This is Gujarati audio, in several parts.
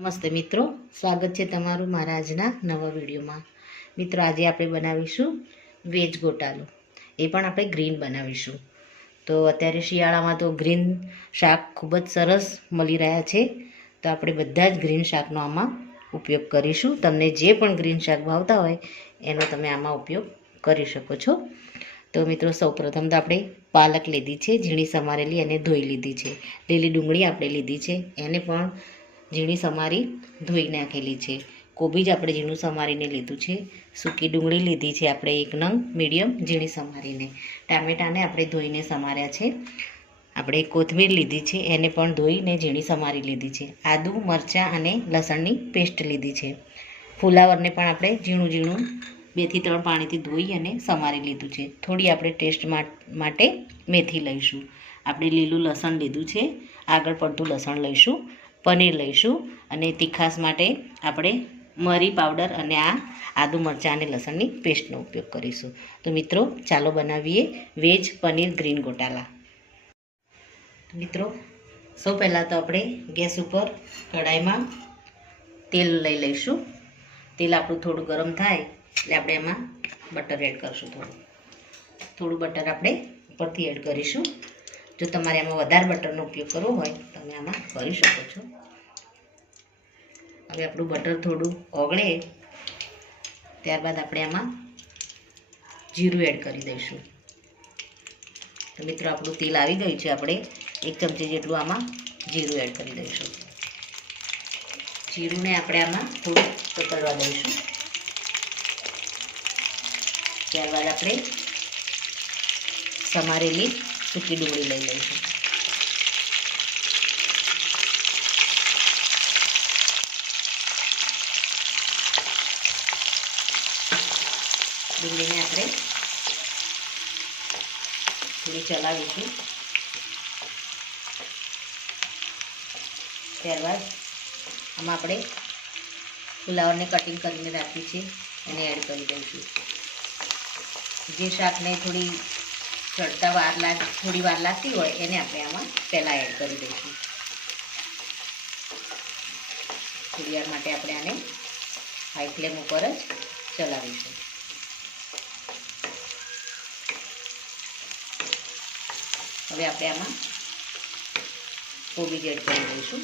નમસ્તે મિત્રો, સ્વાગત છે તમારું મારા આજના નવા વિડીયોમાં. મિત્રો, આજે આપણે બનાવીશું વેજ ગોટાલો. એ પણ આપણે ગ્રીન બનાવીશું. તો અત્યારે શિયાળામાં તો ગ્રીન શાક ખૂબ જ સરસ મળી રહ્યા છે. તો આપણે બધા જ ગ્રીન શાકનો આમાં ઉપયોગ કરીશું. તમને જે પણ ગ્રીન શાક ભાવતા હોય એનો તમે આમાં ઉપયોગ કરી શકો છો. તો મિત્રો, સૌપ્રથમ તો આપણે પાલક લીધી છે, ઝીણી સમારેલી અને ધોઈ લીધી છે. લીલી ડુંગળી આપણે લીધી છે, એને પણ ઝીણી સમારી ધોઈ નાખેલી છે. કોબીજ આપણે ઝીણું સમારીને લીધું છે. સૂકી ડુંગળી લીધી છે આપણે એક નંગ મીડિયમ ઝીણી સમારીને. ટામેટાને આપણે ધોઈને સમાર્યા છે. આપણે કોથમીર લીધી છે, એને પણ ધોઈને ઝીણી સમારી લીધી છે. આદુ, મરચાં અને લસણની પેસ્ટ લીધી છે. ફુલાવરને પણ આપણે ઝીણું ઝીણું 2 થી 3 પાણીથી ધોઈ અને સમારી લીધું છે. થોડી આપણે ટેસ્ટ માટે મેથી લઈશું. આપણે લીલું લસણ લીધું છે, આગળ પડતું લસણ લઈશું. પનીર લઈશું અને તીખાસ માટે આપણે મરી પાવડર અને આ આદુ મરચાં અને લસણની પેસ્ટનો ઉપયોગ કરીશું. તો મિત્રો, ચાલો બનાવીએ વેજ પનીર ગ્રીન ગોટાલા. મિત્રો, સૌ પહેલાં તો આપણે ગેસ ઉપર કઢાઈમાં તેલ લઈ લઈશું. તેલ આપણું થોડું ગરમ થાય એટલે આપણે એમાં બટર એડ કરીશું. થોડું બટર આપણે ઉપરથી એડ કરીશું. જો તમારે આમાં વધારે બટરનો ઉપયોગ કરવો હોય તમે આમાં કરી શકો છો. હવે આપણું બટર થોડું ઓગળે ત્યારબાદ આપણે આમાં જીરું એડ કરી દઈશું. તો મિત્રો, આપણું તેલ આવી ગયું છે. આપણે 1 ચમચી જેટલું આમાં જીરું એડ કરી દઈશું. જીરુંને આપણે આમાં થોડું તતડવા દઈશું. ત્યારબાદ આપણે સમારેલી સૂકી ડુંગળી લઈ લઈશું. ડુંગળીને આપણે થોડી ચલાવીશું. ત્યારબાદ આમાં આપણે ફુલાવરને કટિંગ કરીને રાખ્યું છે એને એડ કરી દઈશું. જે શાકને થોડી વાર લાગતી હોય એને આપણે આમાં પહેલાં એડ કરી દઈશું. થોડી વાર માટે આપણે આને હાઈ ફ્લેમ ઉપર જ ચલાવીશું. હવે આપણે આમાં કોબીજ એડ કરી દઈશું.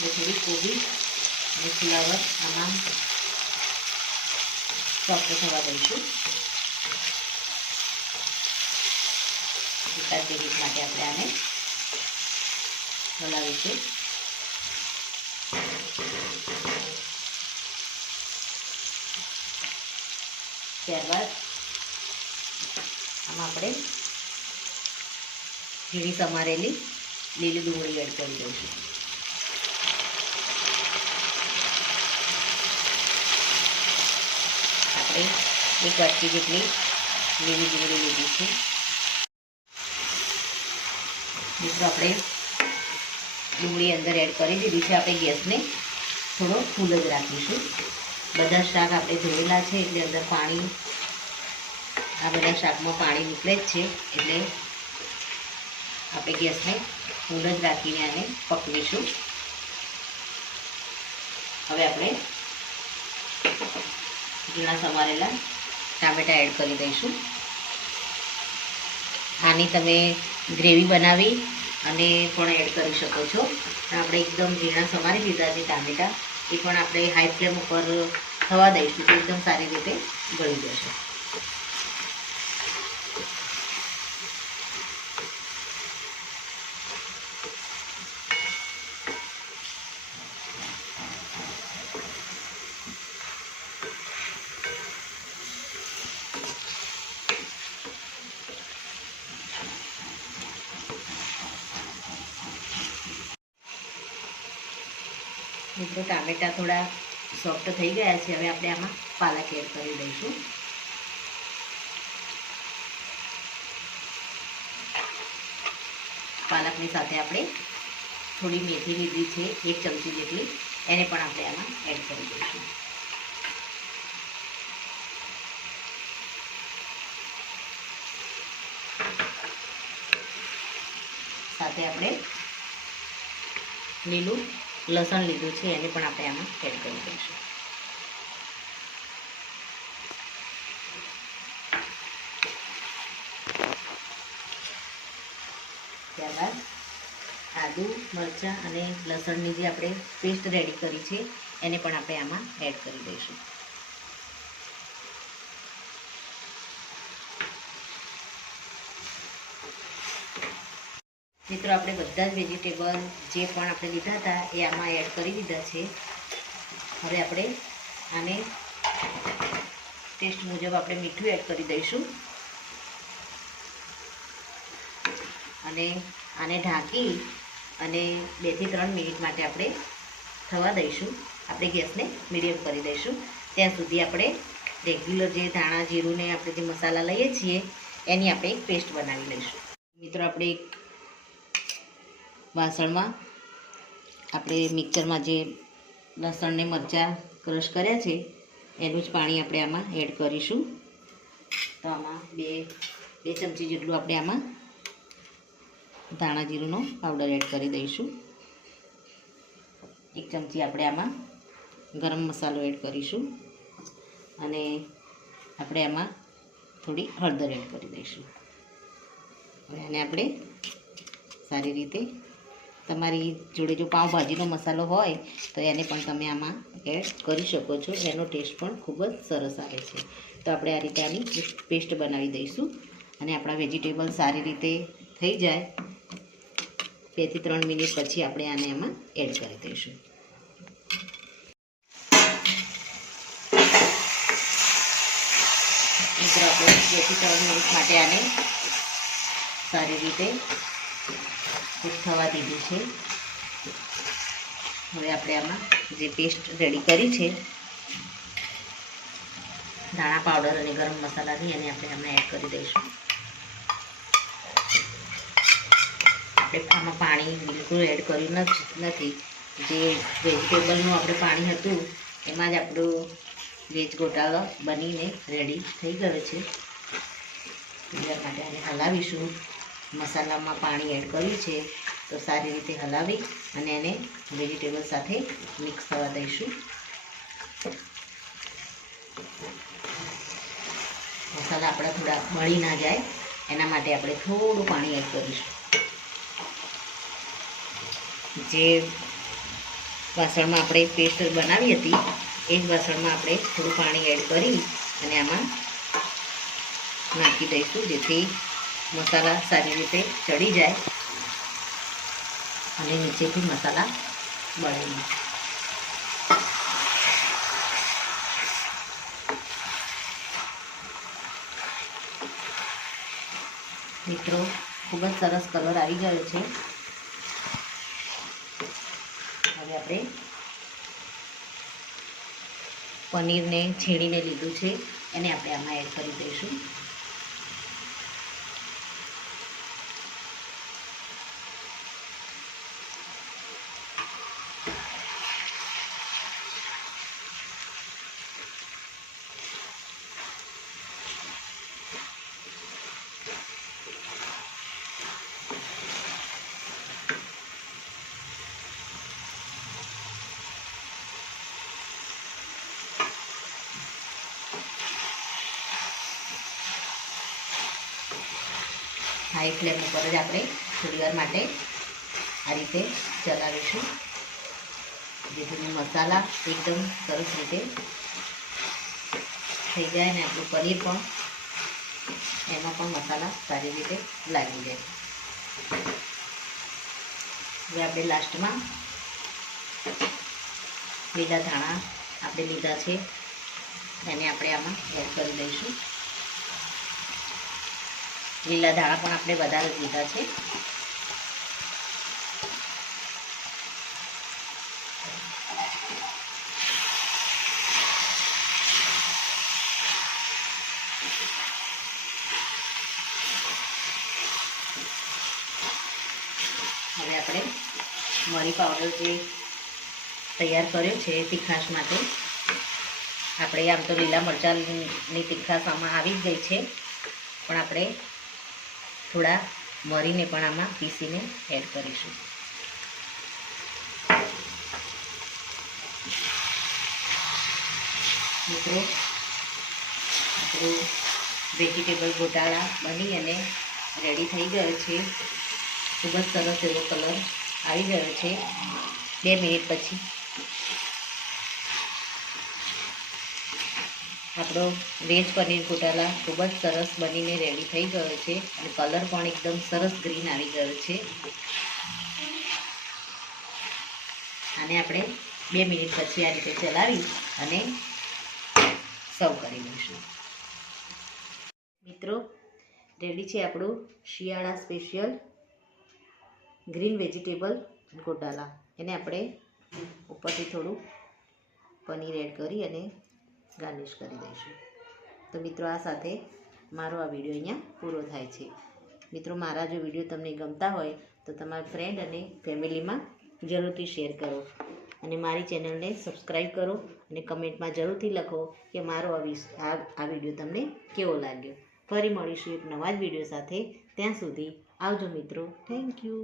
થોડી કોબી અને ફુલાવર આમાં સોફ્ટ થવા દઈશું. એકાદ મિનિટ માટે આપણે આને હલાવીશું. ત્યારબાદ આમાં આપણે ઝીણી સમારેલી લીલી ડુંગળી એડ કરી દઈશું. આપણે 1 વાટકી જેટલી લીલી ડુંગળી લીધી છે. મિત્રો, આપણે ડુંગળી અંદર એડ કરી દીધી છે. આપણે ગેસને થોડો ફૂલ જ રાખીશું. બધા શાક આપણે ધોયેલા છે એટલે અંદર પાણી, આ બધા શાકમાં પાણી નીકળે જ છે એટલે આપણે ગેસને ફૂલ જ રાખીને આને પકવીશું. હવે આપણે ઝીણા સમારેલા ટામેટાં એડ કરી દઈશું. આની તમે ગ્રેવી બનાવી અને પણ એડ કરી શકો છો. આપણે એકદમ ઝીણા સમારી દીધા છે ટામેટાં, એ પણ આપણે હાઈ ફ્લેમ ઉપર થવા દઈશું તો એકદમ સારી રીતે ગળી જશે. મિત્રો, ટામેટાં થોડા સોફ્ટ થઈ ગયા છે. હવે આપણે આમાં પાલક એડ કરી દઈશું. પાલકની સાથે આપણે થોડી મેથી લીધી છે 1 ચમચી જેટલી, એને પણ આપણે આમાં એડ કરી દઈશું. સાથે આપણે લીલું લસણ લીધું છે એને પણ આપણે આમાં એડ કરી દઈશું. ત્યારબાદ આદુ મરચાં અને લસણની જે આપણે પેસ્ટ રેડી કરી છે એને પણ આપણે આમાં એડ કરી દઈશું. મિત્રો આપણે બધા જ વેજીટેબલ જે પણ આપણે લીધા હતા એ આમાં એડ કરી દીધા છે. હવે આપણે આને ટેસ્ટ મુજબ આપણે મીઠું એડ કરી દઈશું અને આને ઢાંકી અને 2 થી 3 મિનિટ માટે આપણે થવા દઈશું. આપણે ગેસને મીડિયમ કરી દઈશું. ત્યાં સુધી આપણે રેગ્યુલર જે ધાણા જીરુંને આપણે જે મસાલા લઈએ છીએ એની આપણે એક પેસ્ટ બનાવી લઈશું. મિત્રો આપણે એક વાસણમાં આપણે મિક્સરમાં જે લસણ ને મરચાં ક્રશ કર્યા છે એનું જ પાણી આપણે આમાં એડ કરીશું. તો આમાં બે ચમચી જેટલું આપણે આમાં ધાણા જીરુંનો પાવડર એડ કરી દઈશું. 1 ચમચી આપણે આમાં ગરમ મસાલો એડ કરીશું અને આપણે આમાં થોડી હળદર એડ કરી દઈશું. હવે આને આપણે સારી રીતે, તમારી જોડે જો પાઉંભાજીનો મસાલો હોય તો એને પણ તમે આમાં એડ કરી શકો છો. એનો ટેસ્ટ પણ ખૂબ જ સરસ આવે છે. તો આપણે આ રીતે આની પેસ્ટ બનાવી દઈશું અને આપણા વેજીટેબલ સારી રીતે થઈ જાય 2 થી 3 મિનિટ પછી આપણે આને આમાં એડ કરી દઈશું. મિત્રો આપણે 2 થી 3 મિનિટ માટે આને સારી રીતે કૂક થવા દીધું છે. હવે આપણે આમાં જે પેસ્ટ રેડી કરી છે ધાણા પાવડર અને ગરમ મસાલાની એને આપણે આમાં એડ કરી દઈશું. આપણે આમાં પાણી બિલકુલ એડ કર્યું નથી. જે વેજીટેબલનું આપણે પાણી હતું એમાં જ આપણું વેજ ગોટાળો બનીને રેડી થઈ ગયો છે. એના માટે આને હલાવીશું. મસાલામાં પાણી એડ કર્યું છે તો સારી રીતે હલાવી અને એને વેજીટેબલ સાથે મિક્સ થવા દઈશું. મસાલા આપણા થોડા બળી ના જાય એના માટે આપણે થોડું પાણી એડ કરીશું. જે વાસણમાં આપણે પેસ્ટ બનાવી હતી એ જ વાસણમાં આપણે થોડું પાણી એડ કરી અને આમાં નાખી દઈશું, જેથી મસાલા સારી રીતે ચડી જાય અને નીચેથી મસાલા બળે નહીં. મિત્રો ખૂબ જ સરસ કલર આવી ગયો છે. હવે આપણે પનીરને છીણીને લીધું છે એને આપણે આમાં એડ કરી દઈશું. હાઈ ફ્લેમ ઉપર જ આપણે થોડી વાર માટે આ રીતે ચલાવીશું, જેથી મસાલા એકદમ સરસ રીતે થઈ જાય ને આપણું પનીર પણ એમાં પણ મસાલા સારી રીતે લાગી જાય. હવે આપણે લાસ્ટમાં લીલા ધાણા આપણે લીધા છે એને આપણે આમાં એડ કરી દઈશું. લીલા ધાણા પણ આપણે વધારે જ લીધા છે. હવે આપણે મરી પાવડર જે તૈયાર કર્યો છે તીખાશ માટે, આપણે આમ તો લીલા મરચાંની તીખાશ આમાં આવી જ ગઈ છે, પણ આપણે થોડા મરીને પણ આમાં પીસીને એડ કરીશું. મિત્રો આપણું વેજીટેબલ ગોટાળા બની અને રેડી થઈ ગયો છે. ખૂબ જ સરસ એવો કલર આવી ગયો છે. 2 મિનિટ પછી આપણો વેજ પનીર ગોટાળા ખૂબ જ સરસ બનીને રેડી થઈ ગયો છે અને કલર પણ એકદમ સરસ ગ્રીન આવી ગયો છે. આને આપણે 2 મિનિટ પછી આ રીતે ચલાવી અને સર્વ કરી લઈશું. મિત્રો રેડી છે આપણું શિયાળા સ્પેશિયલ ગ્રીન વેજીટેબલ ગોટાળા. એને આપણે ઉપરથી થોડું પનીર એડ કરી અને ગાર્નિશ કરી દઈશું. તો મિત્રો આ સાથે મારો આ વિડીયો અહીંયા પૂરો થાય છે. મિત્રો મારા જો વિડીયો તમને ગમતા હોય તો તમારા ફ્રેન્ડ અને ફેમિલીમાં જરૂરથી શેર કરો અને મારી ચેનલને સબસ્ક્રાઈબ કરો અને કમેન્ટમાં જરૂરથી લખો કે મારો આ વિડીયો તમને કેવો લાગ્યો. ફરી મળીશું એક નવા જ વિડીયો સાથે. ત્યાં સુધી આવજો મિત્રો. Thank you.